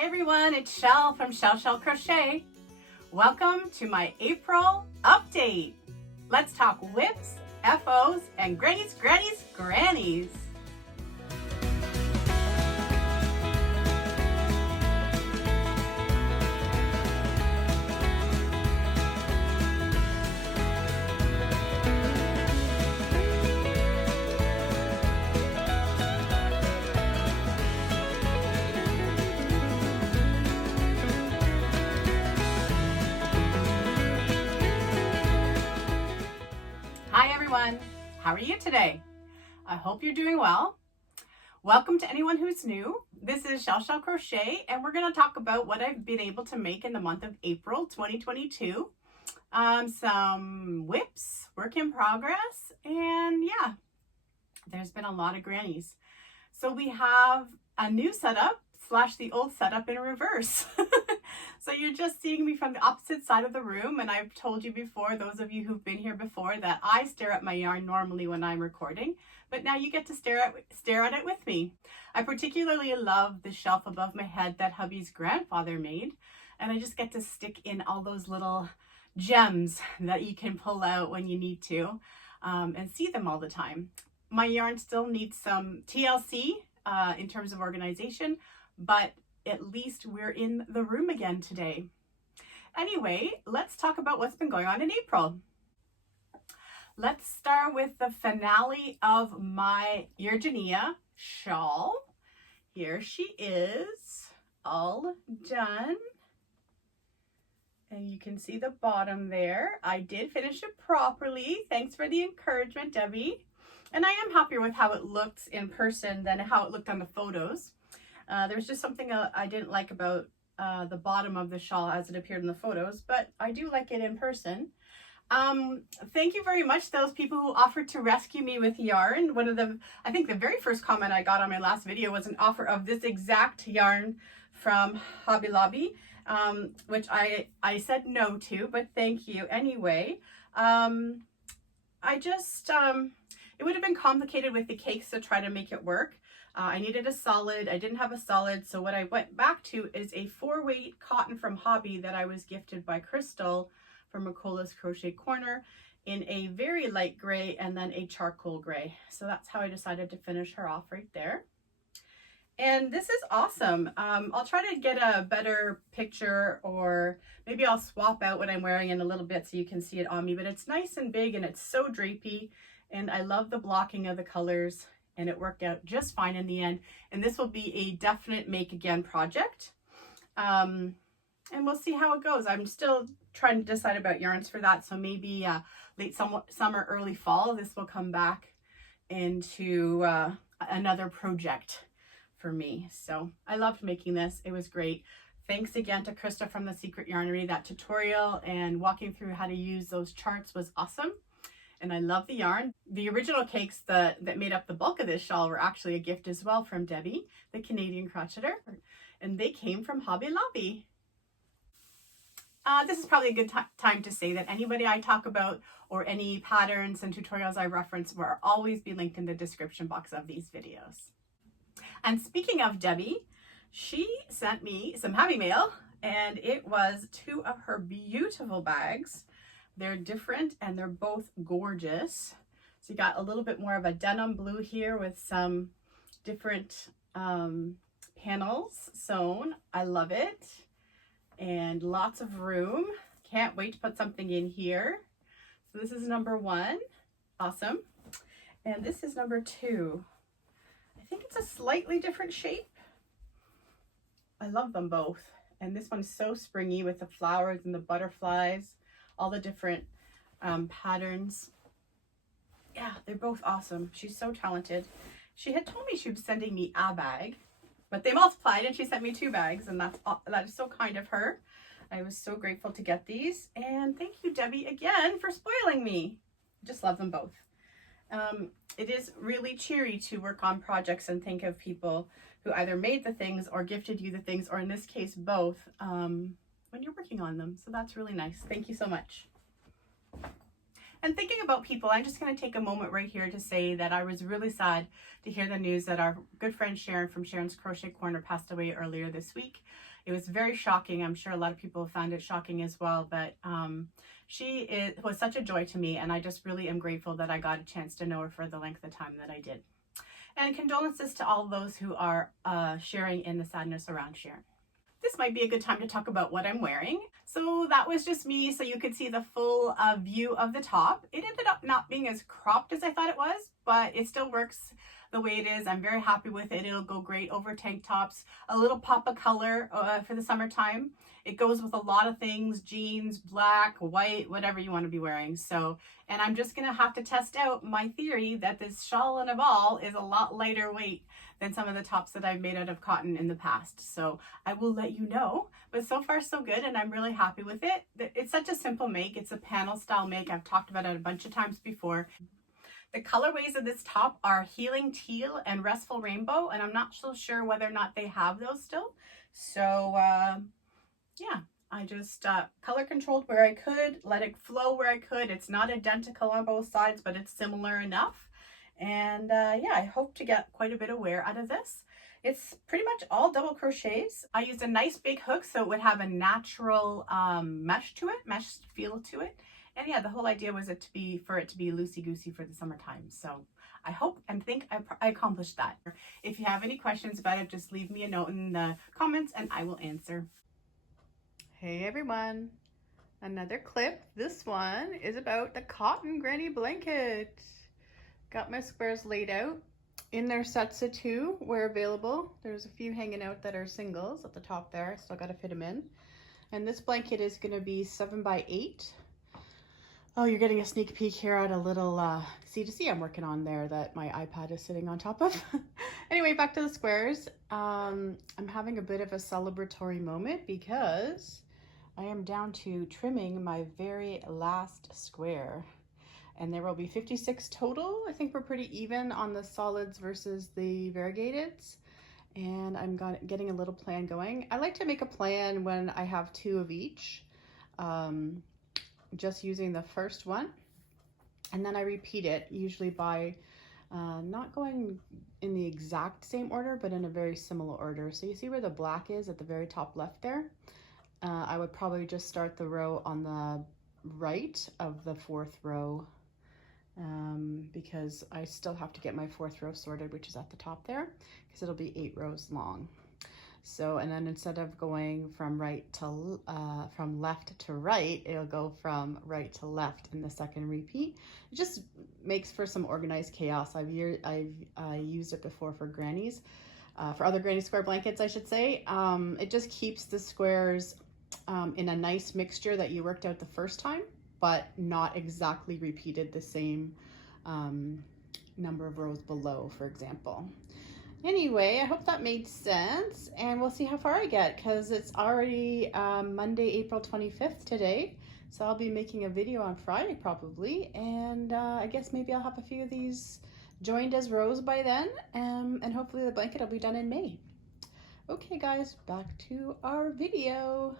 Hi everyone, it's Shell from Shell Crochet. Welcome to my April update. Let's talk whips, FOs, and grannies. Hi everyone, how are you today? I hope you're doing well. Welcome to anyone who's new. This is Shell Crochet, and we're going to talk about what I've been able to make in the month of April 2022. Some whips, work in progress, and yeah, there's been a lot of grannies. So we have a new setup / the old setup in reverse. So you're just seeing me from the opposite side of the room, and I've told you before, those of you who've been here before, that I stare at my yarn normally when I'm recording, but now you get to stare at it with me. I particularly love the shelf above my head that hubby's grandfather made, and I just get to stick in all those little gems that you can pull out when you need to and see them all the time. My yarn still needs some TLC in terms of organization, but at least we're in the room again today. Anyway, let's talk about what's been going on in April. Let's start with the finale of my Erigeneia shawl. Here she is, all done. And you can see the bottom there. I did finish it properly. Thanks for the encouragement, Debbie. And I am happier with how it looks in person than how it looked on the photos. There's just something I didn't like about the bottom of the shawl as it appeared in the photos, but I do like it in person. Thank you very much, those people who offered to rescue me with yarn. I think the very first comment I got on my last video was an offer of this exact yarn from Hobby Lobby, which I said no to, but thank you anyway. It would have been complicated with the cakes to try to make it work. I needed a solid. I didn't have a solid, so what I went back to is a 4-weight cotton from Hobby that I was gifted by Crystal from Macola's Crochet Corner in a very light gray and then a charcoal gray. So that's how I decided to finish her off right there. And this is awesome. I'll try to get a better picture, or maybe I'll swap out what I'm wearing in a little bit so you can see it on me, but it's nice and big and it's so drapey, and I love the blocking of the colors. And it worked out just fine in the end. And this will be a definite make again project. And we'll see how it goes. I'm still trying to decide about yarns for that. So maybe late summer, early fall, this will come back into another project for me. So I loved making this. It was great. Thanks again to Krista from the Secret Yarnery. That tutorial and walking through how to use those charts was awesome. And I love the yarn. The original cakes that made up the bulk of this shawl were actually a gift as well from Debbie, the Canadian crocheter, and they came from Hobby Lobby. This is probably a good time to say that anybody I talk about or any patterns and tutorials I reference will always be linked in the description box of these videos. And speaking of Debbie, she sent me some happy mail, and it was 2 of her beautiful bags. They're different and they're both gorgeous. So you got a little bit more of a denim blue here with some different panels sewn. I love it. And lots of room. Can't wait to put something in here. So this is number 1. Awesome. And this is number 2. I think it's a slightly different shape. I love them both. And this one's so springy with the flowers and the butterflies. All the different patterns. Yeah, they're both awesome. She's so talented. She had told me she was sending me a bag, but they multiplied and she sent me 2 bags, and that is so kind of her. I was so grateful to get these, and thank you, Debbie, again for spoiling me. Just love them both. It is really cheery to work on projects and think of people who either made the things or gifted you the things, or in this case both, when you're working on them. So that's really nice. Thank you so much. And thinking about people, I'm just going to take a moment right here to say that I was really sad to hear the news that our good friend Sharon from Sharon's Crochet Corner passed away earlier this week. It was very shocking. I'm sure a lot of people found it shocking as well, but she was such a joy to me, and I just really am grateful that I got a chance to know her for the length of time that I did. And condolences to all those who are sharing in the sadness around Sharon. This might be a good time to talk about what I'm wearing. So that was just me, so you could see the full view of the top. It ended up not being as cropped as I thought it was, but it still works the way it is. I'm very happy with it. It'll go great over tank tops. A little pop of color for the summertime. It goes with a lot of things, jeans, black, white, whatever you want to be wearing. So, and I'm just gonna have to test out my theory that this Shawl In A Ball is a lot lighter weight than some of the tops that I've made out of cotton in the past. So I will let you know, but so far so good, and I'm really happy with it. It's such a simple make. It's a panel style make. I've talked about it a bunch of times before. The colorways of this top are Healing Teal and Restful Rainbow, and I'm not so sure whether or not they have those still. So yeah, I just color controlled where I could, let it flow where I could. It's not identical on both sides, but it's similar enough. And yeah, I hope to get quite a bit of wear out of this. It's pretty much all double crochets. I used a nice big hook so it would have a natural mesh feel to it. And yeah, the whole idea was for it to be loosey-goosey for the summertime. So I hope and think I accomplished that. If you have any questions about it, just leave me a note in the comments and I will answer. Hey everyone, another clip. This one is about the cotton granny blanket. Got my squares laid out in their sets of 2 where available. There's a few hanging out that are singles at the top there. Still got to fit them in. And this blanket is going to be 7 by 8. Oh, you're getting a sneak peek here at a little C2C I'm working on there that my iPad is sitting on top of. Anyway, back to the squares. I'm having a bit of a celebratory moment because I am down to trimming my very last square. And there will be 56 total. I think we're pretty even on the solids versus the variegateds. And I'm getting a little plan going. I like to make a plan when I have 2 of each. Just using the first one. And then I repeat it, usually by not going in the exact same order, but in a very similar order. So you see where the black is at the very top left there? I would probably just start the row on the right of the 4th row. Because I still have to get my 4th row sorted, which is at the top there, because it'll be 8 rows long. So, and then instead of going from from left to right, it'll go from right to left in the second repeat. It just makes for some organized chaos. I've used it before for grannies, for other granny square blankets, I should say. It just keeps the squares in a nice mixture that you worked out the first time, but not exactly repeated the same number of rows below, for example. Anyway, I hope that made sense, and we'll see how far I get, because it's already Monday, April 25th today, so I'll be making a video on Friday probably, and I guess maybe I'll have a few of these joined as rows by then, and hopefully the blanket will be done in May. Okay guys, back to our video.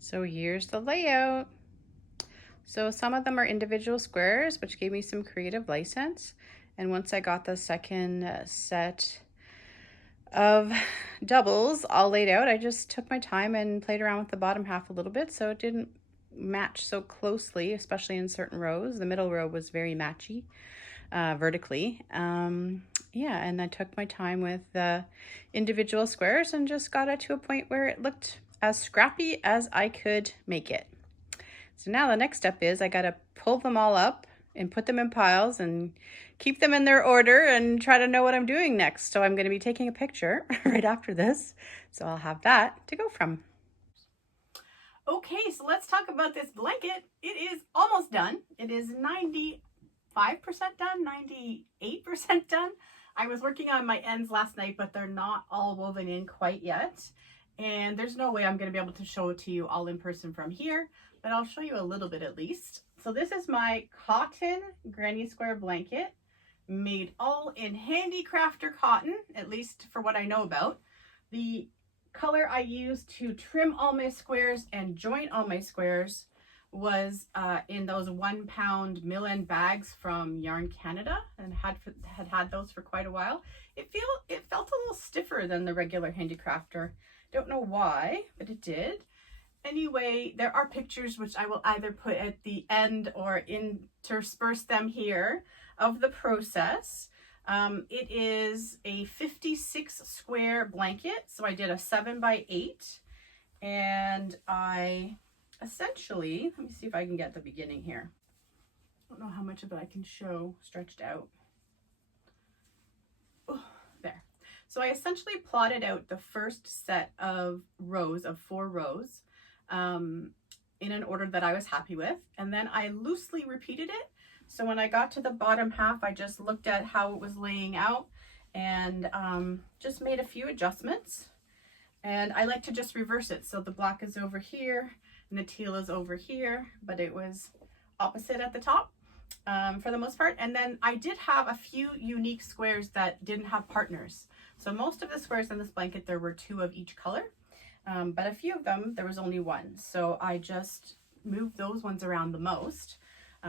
So here's the layout. So some of them are individual squares, which gave me some creative license. And once I got the second set of doubles all laid out, I just took my time and played around with the bottom half a little bit so it didn't match so closely, especially in certain rows. The middle row was very matchy vertically. Yeah, and I took my time with the individual squares and just got it to a point where it looked as scrappy as I could make it. So now the next step is I gotta pull them all up and put them in piles and keep them in their order and try to know what I'm doing next. So I'm going to be taking a picture right after this. So I'll have that to go from. Okay, so let's talk about this blanket. It is almost done. It is 95% done, 98% done. I was working on my ends last night, but they're not all woven in quite yet. And there's no way I'm going to be able to show it to you all in person from here, but I'll show you a little bit at least. So this is my cotton granny square blanket, made all in Handicrafter Cotton, at least for what I know about. The color I used to trim all my squares and join all my squares was in those 1 pound mill-end bags from Yarn Canada, and had those for quite a while. It felt a little stiffer than the regular Handicrafter. Don't know why, but it did. Anyway, there are pictures which I will either put at the end or intersperse them here of the process. It is a 56 square blanket, so I did a 7 by 8, and I essentially, let me see if I can get the beginning here. I don't know how much of it I can show stretched out. Oh, there. So I essentially plotted out the first set of rows of 4 rows in an order that I was happy with, and then I loosely repeated it. So when I got to the bottom half, I just looked at how it was laying out and just made a few adjustments. And I like to just reverse it. So the black is over here and the teal is over here, but it was opposite at the top for the most part. And then I did have a few unique squares that didn't have partners. So most of the squares in this blanket, there were 2 of each color, but a few of them, there was only 1. So I just moved those ones around the most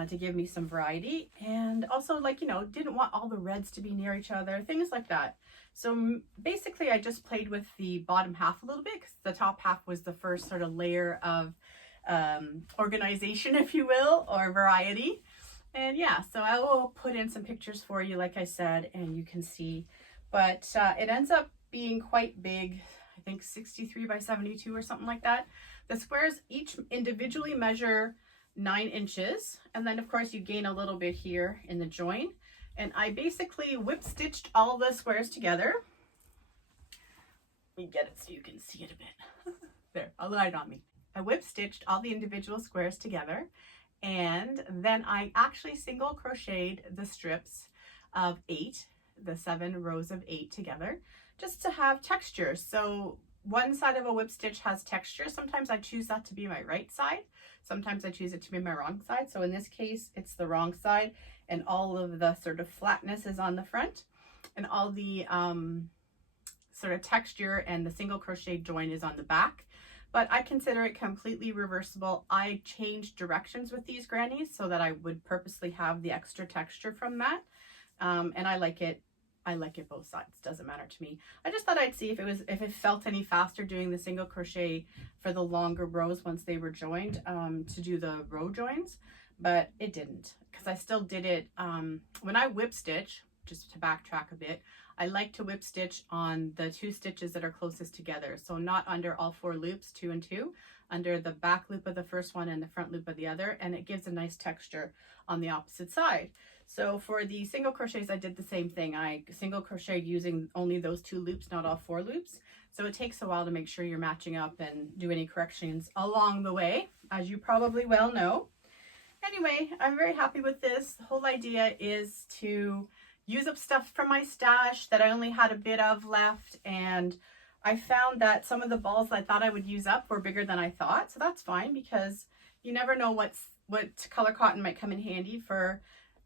to give me some variety. And also, like, you know, didn't want all the reds to be near each other, things like that. So basically I just played with the bottom half a little bit, because the top half was the first sort of layer of organization, if you will, or variety. And yeah, so I will put in some pictures for you, like I said, and you can see. But it ends up being quite big, I think 63 by 72 or something like that. The squares each individually measure 9 inches, and then of course you gain a little bit here in the join. And I basically whip stitched all the squares together. Let me get it so you can see it a bit. There, I'll lie it on me. I whip stitched all the individual squares together, and then I actually single crocheted the strips of 8, the 7 rows of 8 together, just to have texture. So one side of a whip stitch has texture. Sometimes I choose that to be my right side. Sometimes I choose it to be my wrong side. So in this case, it's the wrong side, and all of the sort of flatness is on the front, and all the sort of texture and the single crochet join is on the back. But I consider it completely reversible. I changed directions with these grannies so that I would purposely have the extra texture from that. And I like it. I like it both sides. Doesn't matter to me. I just thought I'd see if it felt any faster doing the single crochet for the longer rows once they were joined, to do the row joins, but it didn't, because I still did it when I whip stitch. Just to backtrack a bit, I like to whip stitch on the 2 stitches that are closest together. So not under all 4 loops, 2 and 2, under the back loop of the first one and the front loop of the other, and it gives a nice texture on the opposite side. So for the single crochets, I did the same thing. I single crocheted using only those 2 loops, not all 4 loops. So it takes a while to make sure you're matching up and do any corrections along the way, as you probably well know. Anyway, I'm very happy with this. The whole idea is to use up stuff from my stash that I only had a bit of left, and I found that some of the balls I thought I would use up were bigger than I thought. So that's fine, because you never know what color cotton might come in handy for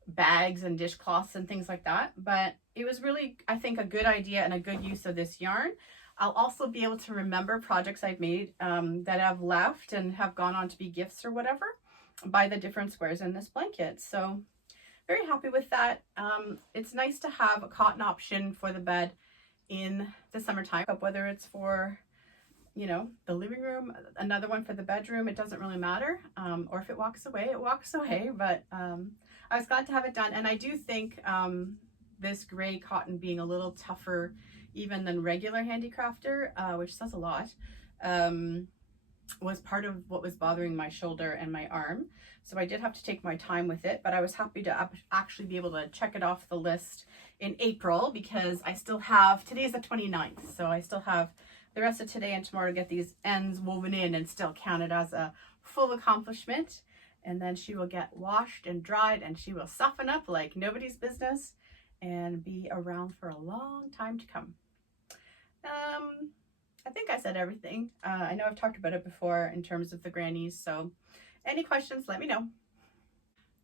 bags and dishcloths and things like that. But it was really, I think, a good idea and a good use of this yarn. I'll also be able to remember projects I've made that have left and have gone on to be gifts or whatever by the different squares in this blanket. So very happy with that. It's nice to have a cotton option for the bed in the summertime, whether it's for, you know, the living room, another one for the bedroom, it doesn't really matter. Or if it walks away, it walks away. But I was glad to have it done. And I do think this gray cotton being a little tougher even than regular Handicrafter, which says a lot, was part of what was bothering my shoulder and my arm. So I did have to take my time with it, but I was happy to actually be able to check it off the list in April, because I still have, today's the 29th, so I still have the rest of today and tomorrow to get these ends woven in and still count it as a full accomplishment. And then she will get washed and dried, and she will soften up like nobody's business and be around for a long time to come. I think I said everything. I know I've talked about it before in terms of the grannies, so any questions, let me know.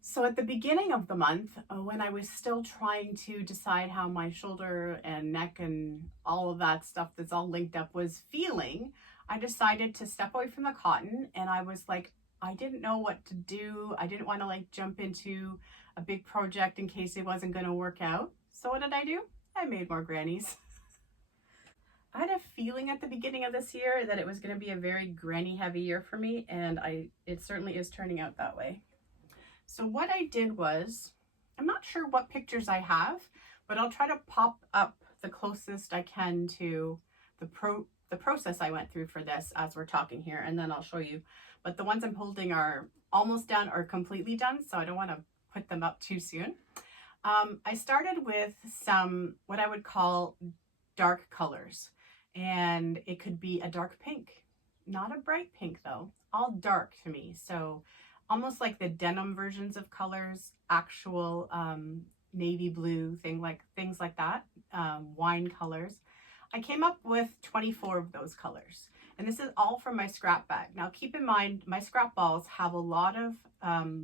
So at the beginning of the month, when I was still trying to decide how my shoulder and neck and all of that stuff that's all linked up was feeling, I decided to step away from the cotton, and I was like I didn't know what to do. I didn't want to like jump into a big project in case it wasn't going to work out. So what did I do? I made more grannies. I had a feeling at the beginning of this year that it was going to be a very granny heavy year for me, and it certainly is turning out that way. So what I did was, I'm not sure what pictures I have, but I'll try to pop up the closest I can to the process I went through for this as we're talking here, and then I'll show you. But the ones I'm holding are almost done or completely done, so I don't want to put them up too soon. I started with some what I would call dark colors, and it could be a dark pink, not a bright pink though, all dark to me. So almost like the denim versions of colors, actual navy blue things like that, wine colors. I came up with 24 of those colors, and this is all from my scrap bag. Now keep in mind, my scrap balls have a lot of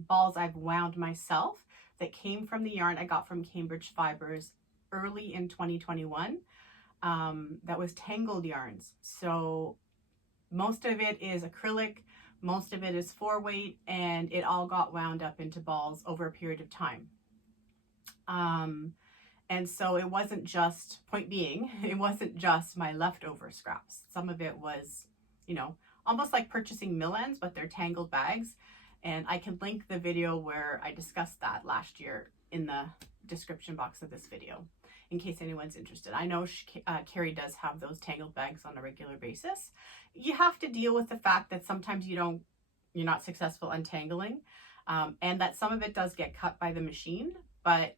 balls I've wound myself that came from the yarn I got from Cambridge Fibers early in 2021. That was tangled yarns. So most of it is acrylic, most of it is 4-weight, and it all got wound up into balls over a period of time. And so it wasn't just, point being, it wasn't just my leftover scraps. Some of it was, you know, almost like purchasing mill ends, but they're tangled bags. And I can link the video where I discussed that last year in the description box of this video, in case anyone's interested. I know Carrie does have those tangled bags on a regular basis. You have to deal with the fact that sometimes you're not successful untangling, and that some of it does get cut by the machine, but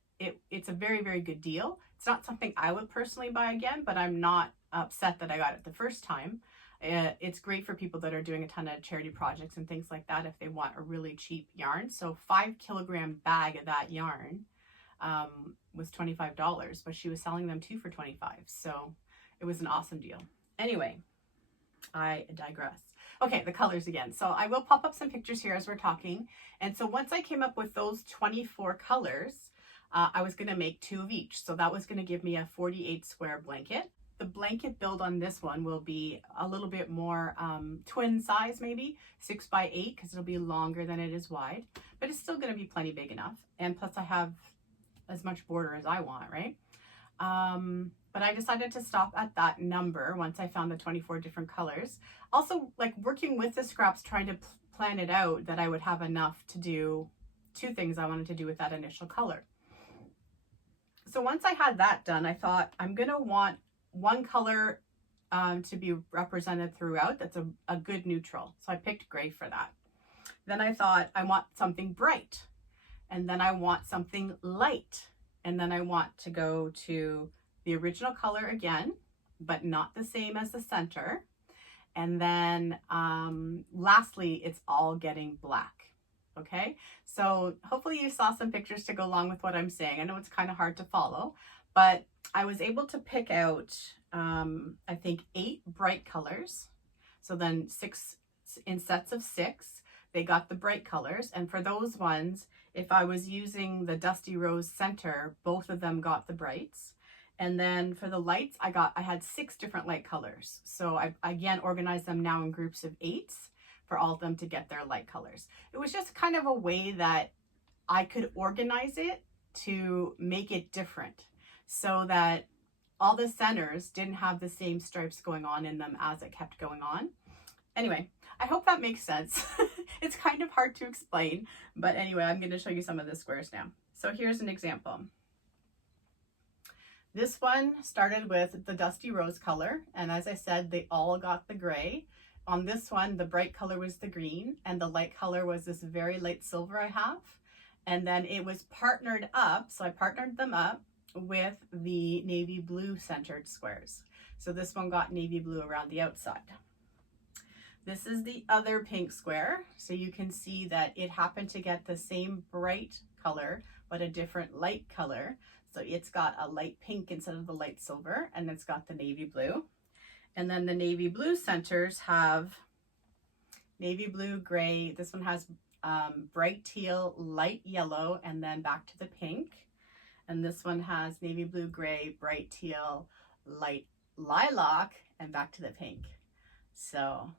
it's a very, very good deal. It's not something I would personally buy again, but I'm not upset that I got it the first time. It's great for people that are doing a ton of charity projects and things like that if they want a really cheap yarn. So 5-kilogram bag of that yarn was $25, but she was selling them 2 for $25. So it was an awesome deal. Anyway, I digress. Okay, the colors again. So I will pop up some pictures here as we're talking. And so once I came up with those 24 colors, I was going to make 2 of each. So that was going to give me a 48 square blanket. The blanket build on this one will be a little bit more twin size, maybe 6 by 8, because it'll be longer than it is wide, but it's still going to be plenty big enough. And plus I have as much border as I want, right? But I decided to stop at that number once I found the 24 different colors. Also, like working with the scraps, trying to plan it out that I would have enough to do 2 things I wanted to do with that initial color. So once I had that done, I thought I'm going to want one color to be represented throughout that's a good neutral. So I picked gray for that. Then I thought I want something bright, and then I want something light, and then I want to go to the original color again, but not the same as the center. And then lastly, it's all getting black. Okay, so hopefully you saw some pictures to go along with what I'm saying. I know it's kind of hard to follow, but I was able to pick out, I think 8 bright colors. So then 6 in sets of 6, they got the bright colors. And for those ones, if I was using the Dusty Rose center, both of them got the brights. And then for the lights, I had 6 different light colors. So I again organized them now in groups of 8 for all of them to get their light colors. It was just kind of a way that I could organize it to make it different, so that all the centers didn't have the same stripes going on in them as it kept going on. Anyway, I hope that makes sense. It's kind of hard to explain, but anyway, I'm going to show you some of the squares now. So here's an example. This one started with the Dusty Rose color, and as I said, they all got the gray. On this one, the bright color was the green, and the light color was this very light silver I have. And then it was partnered up, so I partnered them up with the navy blue centered squares. So this one got navy blue around the outside. This is the other pink square. So you can see that it happened to get the same bright color, but a different light color. So it's got a light pink instead of the light silver, and it's got the navy blue. And then the navy blue centers have navy blue, gray. This one has bright teal, light yellow, and then back to the pink. And this one has navy blue, gray, bright teal, light lilac, and back to the pink. So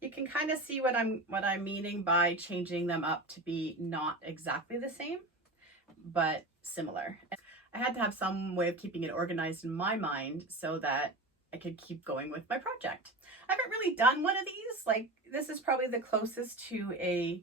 you can kind of see what I'm meaning by changing them up to be not exactly the same, but similar. I had to have some way of keeping it organized in my mind so that I could keep going with my project. I haven't really done one of these. Like, this is probably the closest to a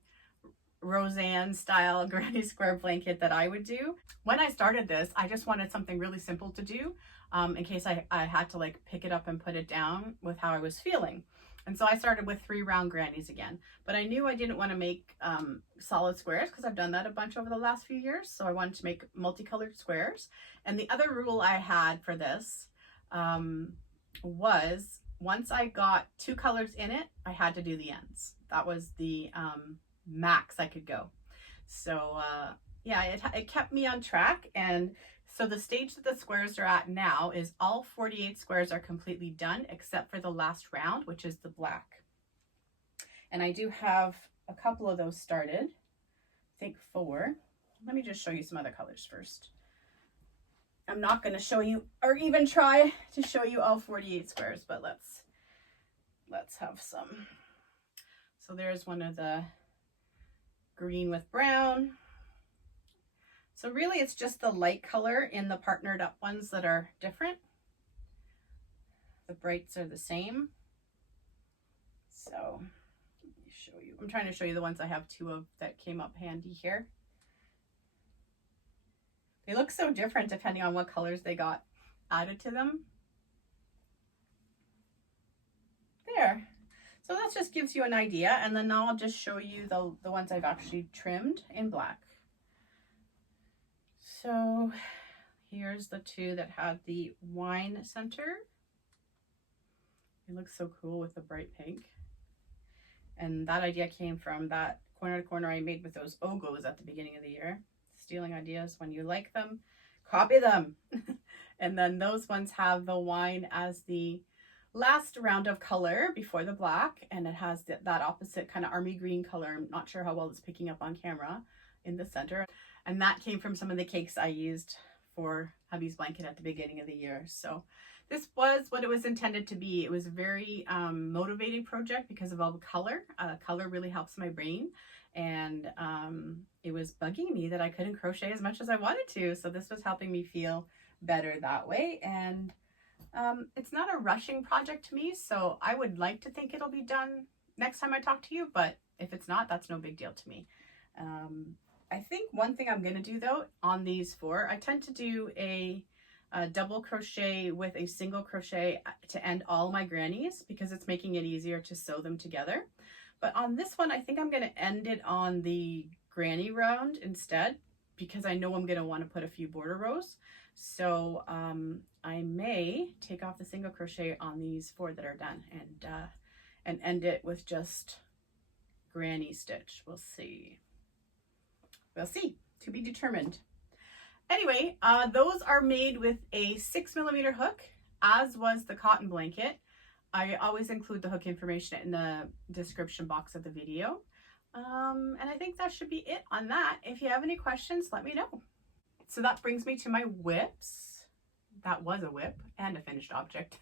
Roseanne style granny square blanket that I would do. When I started this, I just wanted something really simple to do in case I had to like pick it up and put it down with how I was feeling. And so I started with 3 round grannies again, but I knew I didn't want to make solid squares because I've done that a bunch over the last few years. So I wanted to make multicolored squares. And the other rule I had for this was once I got 2 colors in it, I had to do the ends. That was the max I could go. So yeah, it kept me on track. And so the stage that the squares are at now is all 48 squares are completely done except for the last round, which is the black. And I do have a couple of those started, I think 4. Let me just show you some other colors first. I'm not going to show you or even try to show you all 48 squares, but let's have some. So there's one of the green with brown. So really it's just the light color in the partnered up ones that are different. The brights are the same. So let me show you. I'm trying to show you the ones I have 2 of that came up handy here. They look so different depending on what colors they got added to them. There. So that just gives you an idea, and then now I'll just show you the ones I've actually trimmed in black. So here's the 2 that had the wine center. It looks so cool with the bright pink. And that idea came from that corner to corner I made with those Ogos at the beginning of the year. Stealing ideas when you like them, copy them. And then those ones have the wine as the last round of color before the black, and it has that opposite kind of army green color. I'm not sure how well it's picking up on camera in the center. And that came from some of the cakes I used for hubby's blanket at the beginning of the year. So this was what it was intended to be. It was a very motivating project because of all the color. Color really helps my brain. And it was bugging me that I couldn't crochet as much as I wanted to. So this was helping me feel better that way. And it's not a rushing project to me, so I would like to think it'll be done next time I talk to you, but if it's not, that's no big deal to me. I think one thing I'm going to do though on these 4, I tend to do a double crochet with a single crochet to end all my grannies because it's making it easier to sew them together. But on this one, I think I'm going to end it on the granny round instead because I know I'm going to want to put a few border rows. So I may take off the single crochet on these 4 that are done and end it with just granny stitch. We'll see. We'll see. To be determined. Anyway, those are made with a 6mm hook, as was the cotton blanket. I always include the hook information in the description box of the video. And I think that should be it on that. If you have any questions, let me know. So that brings me to my whips. That was a whip and a finished object,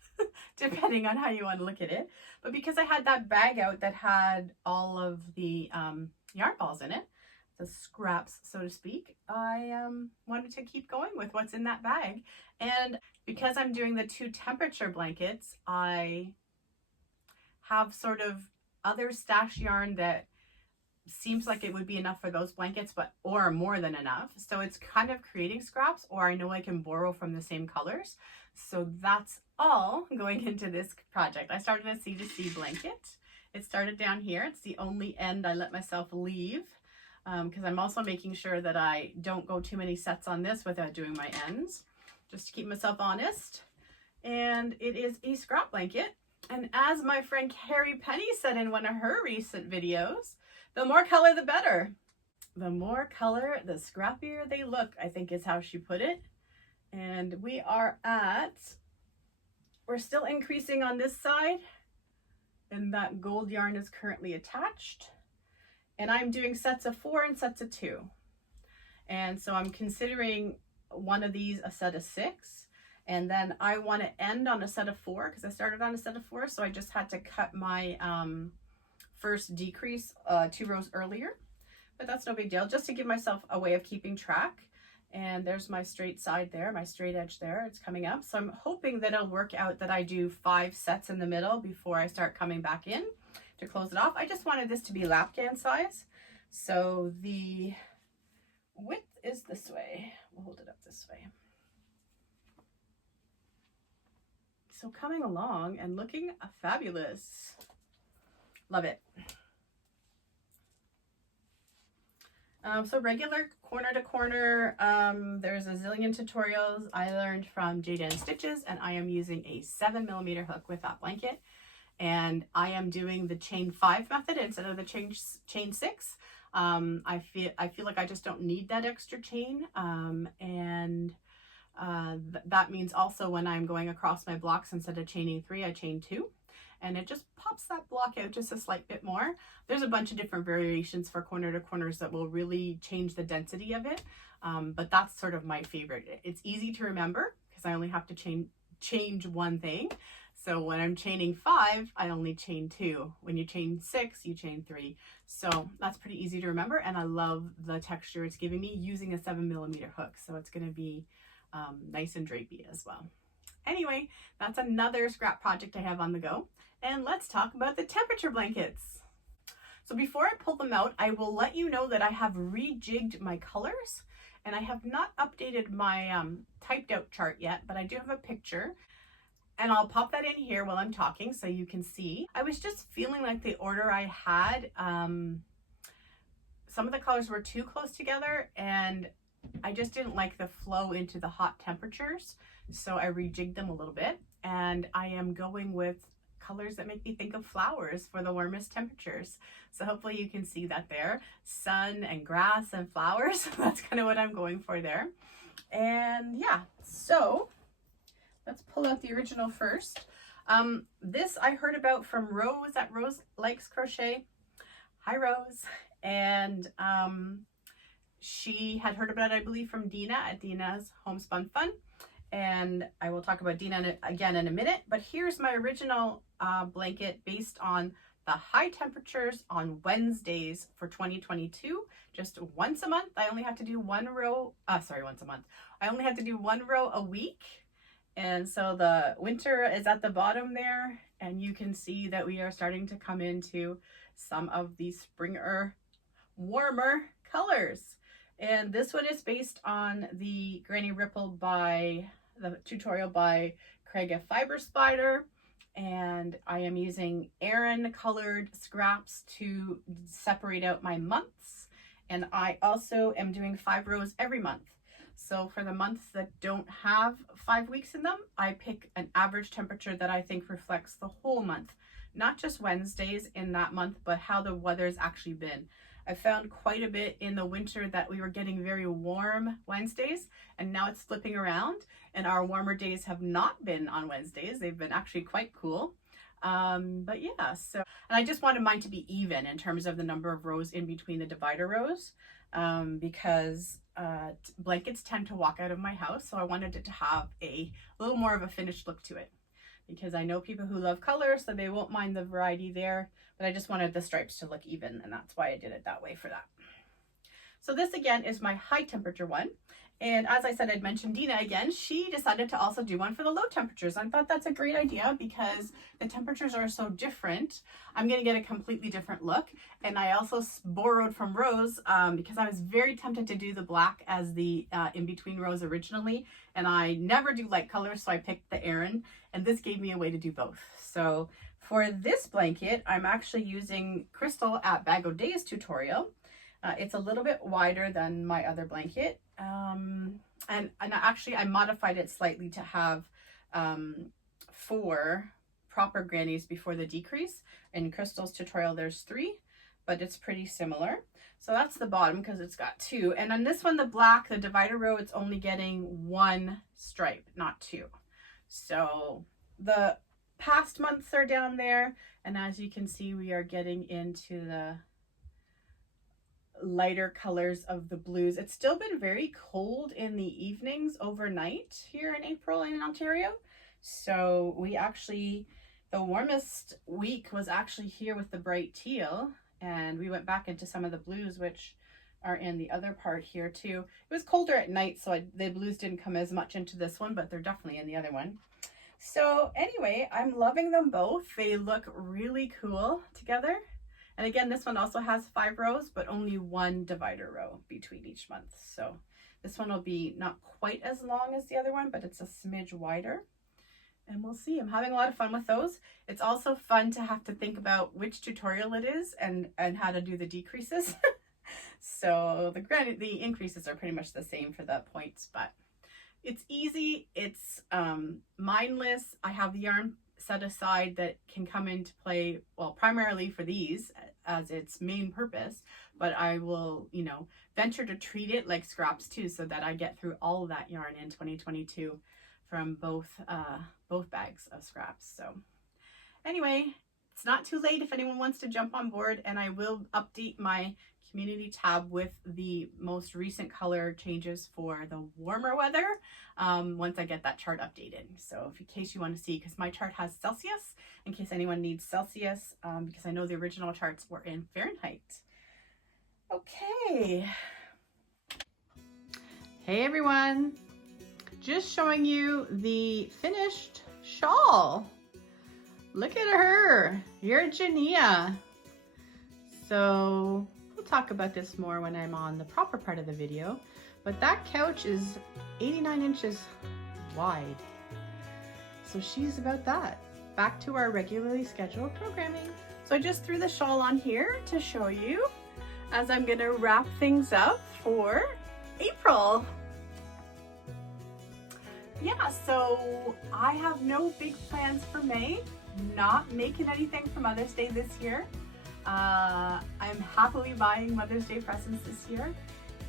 depending on how you want to look at it. But because I had that bag out that had all of the yarn balls in it, the scraps, so to speak, I wanted to keep going with what's in that bag. And because I'm doing the 2 temperature blankets, I have sort of other stash yarn that seems like it would be enough for those blankets, or more than enough. So it's kind of creating scraps, or I know I can borrow from the same colors. So that's all going into this project. I started a C2C blanket. It started down here. It's the only end I let myself leave because I'm also making sure that I don't go too many sets on this without doing my ends, just to keep myself honest. And it is a scrap blanket. And as my friend Carrie Penny said in one of her recent videos, the more color, the better. The more color, the scrappier they look, I think is how she put it. And we're still increasing on this side. And that gold yarn is currently attached. And I'm doing sets of 4 and sets of 2. And so I'm considering one of these a set of 6. And then I want to end on a set of 4 because I started on a set of 4. So I just had to cut my first decrease 2 rows earlier, but that's no big deal, just to give myself a way of keeping track. And there's my straight side there, my straight edge there, it's coming up. So I'm hoping that it'll work out that I do 5 sets in the middle before I start coming back in to close it off. I just wanted this to be lapgan size. So the width is this way. We'll hold it up this way. So coming along and looking fabulous. Love it. So regular corner to corner, there's a zillion tutorials I learned from Jada Stitches, and I am using a 7mm hook with that blanket. And I am doing the chain 5 method instead of the chain 6. I feel like I just don't need that extra chain. That means also when I'm going across my blocks, instead of chaining 3, I chain 2. And it just pops that block out just a slight bit more. There's a bunch of different variations for corner to corners that will really change the density of it. But that's sort of my favorite. It's easy to remember because I only have to change one thing. So when I'm chaining 5, I only chain 2. When you chain 6, you chain 3. So that's pretty easy to remember. And I love the texture it's giving me using a 7mm hook. So it's going to be nice and drapey as well. Anyway, that's another scrap project I have on the go. And let's talk about the temperature blankets. So before I pull them out, I will let you know that I have rejigged my colors, and I have not updated my typed out chart yet, but I do have a picture, and I'll pop that in here while I'm talking so you can see. I was just feeling like the order I had, some of the colors were too close together, and I just didn't like the flow into the hot temperatures. So I rejigged them a little bit, and I am going with colors that make me think of flowers for the warmest temperatures. So hopefully you can see that there. Sun and grass and flowers. That's kind of what I'm going for there. And yeah, so let's pull out the original first. This I heard about from Rose at Rose Likes Crochet. Hi Rose. And she had heard about it, I believe, from Dina at Dina's Homespun Fun. And I will talk about Dina again in a minute. But here's my original blanket based on the high temperatures on Wednesdays for 2022. Just once a month. I only have to do one row. Once a month. I only have to do 1 row a week. And so the winter is at the bottom there. And you can see that we are starting to come into some of these springer, warmer colors. And this one is based on the Granny Ripple by the tutorial by Craig Fiber Spider. And I am using Aran colored scraps to separate out my months. And I also am doing 5 rows every month. So for the months that don't have 5 weeks in them, I pick an average temperature that I think reflects the whole month, not just Wednesdays in that month, but how the weather's actually been. I found quite a bit in the winter that we were getting very warm Wednesdays, and now it's flipping around, and our warmer days have not been on Wednesdays. They've been actually quite cool. But yeah, so, and I just wanted mine to be even in terms of the number of rows in between the divider rows, because blankets tend to walk out of my house, so I wanted it to have a little more of a finished look to it. Because I know people who love color, so they won't mind the variety there, but I just wanted the stripes to look even, and that's why I did it that way for that. So this again is my high temperature one. And as I said, I'd mentioned Dina again. She decided to also do one for the low temperatures. I thought that's a great idea because the temperatures are so different. I'm going to get a completely different look. And I also borrowed from Rose because I was very tempted to do the black as the in-between rows originally. And I never do light colors, so I picked the Aran. And this gave me a way to do both. So for this blanket, I'm actually using Crystal at Bag O' Days tutorial. It's a little bit wider than my other blanket. And actually I modified it slightly to have 4 proper grannies before the decrease. In Crystal's tutorial there's 3, but it's pretty similar. So that's the bottom because it's got 2. And on this one, the black, the divider row, it's only getting 1 stripe, not 2. So the past months are down there, and as you can see, we are getting into the lighter colors of the blues. It's still been very cold in the evenings overnight here in April in Ontario. So we actually, The warmest week was actually here with the bright teal, and we went back into some of the blues, which are in the other part here too. It was colder at night, so the blues didn't come as much into this one, but they're definitely in the other one. So anyway, I'm loving them both. They look really cool together. And again, this one also has 5 rows, but only 1 divider row between each month. So this one will be not quite as long as the other one, but it's a smidge wider. And we'll see. I'm having a lot of fun with those. It's also fun to have to think about which tutorial it is and how to do the decreases. So the increases are pretty much the same for the points, but it's easy. It's mindless. I have the yarn set aside that can come into play, well, primarily for these as its main purpose, but I will, you know, venture to treat it like scraps too, so that I get through all of that yarn in 2022 from both bags of scraps. So anyway, it's not too late if anyone wants to jump on board, and I will update my community tab with the most recent color changes for the warmer weather once I get that chart updated. So in case you want to see, because my chart has Celsius, in case anyone needs Celsius, because I know the original charts were in Fahrenheit. Okay. Hey everyone, just showing you the finished shawl. Look at her, Erigeneia. So we'll talk about this more when I'm on the proper part of the video, but that couch is 89 inches wide. So she's about that. Back to our regularly scheduled programming. So I just threw the shawl on here to show you as I'm gonna wrap things up for April. Yeah, so I have no big plans for May. Not making anything for Mother's Day this year. I'm happily buying Mother's Day presents this year,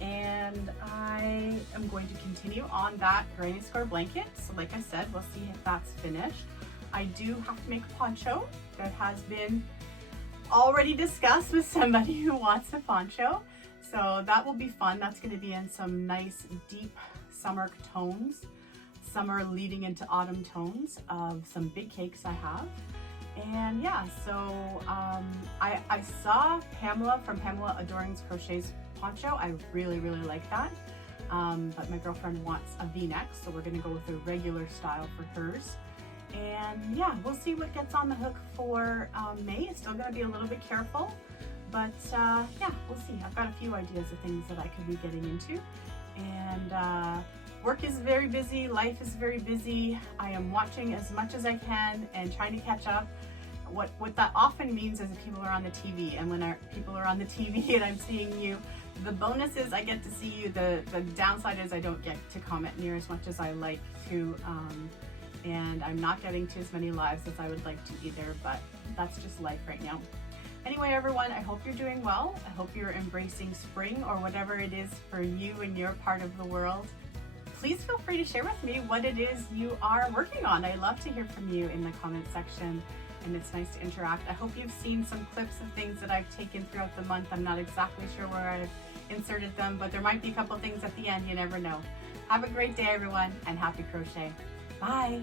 and I am going to continue on that granny square blanket. So like I said, we'll see if that's finished. I do have to make a poncho that has been already discussed with somebody who wants a poncho. So that will be fun. That's going to be in some nice deep summer tones, summer leading into autumn tones of some big cakes I have. And yeah, so I saw Pamela from Pamela Adoring's Crochet's poncho. I really like that. But my girlfriend wants a V-neck, so we're gonna go with a regular style for hers. And yeah, we'll see what gets on the hook for May. Still gonna be a little bit careful, but yeah, we'll see. I've got a few ideas of things that I could be getting into. And work is very busy, life is very busy. I am watching as much as I can and trying to catch up. What that often means is that people are on the TV, and when people are on the TV and I'm seeing you, the bonus is I get to see you. The downside is I don't get to comment near as much as I like to, and I'm not getting to as many lives as I would like to either, but that's just life right now. Anyway, everyone, I hope you're doing well. I hope you're embracing spring or whatever it is for you in your part of the world. Please feel free to share with me what it is you are working on. I love to hear from you in the comment section, and it's nice to interact. I hope you've seen some clips of things that I've taken throughout the month. I'm not exactly sure where I've inserted them, but there might be a couple things at the end. You never know. Have a great day, everyone, and happy crochet. Bye.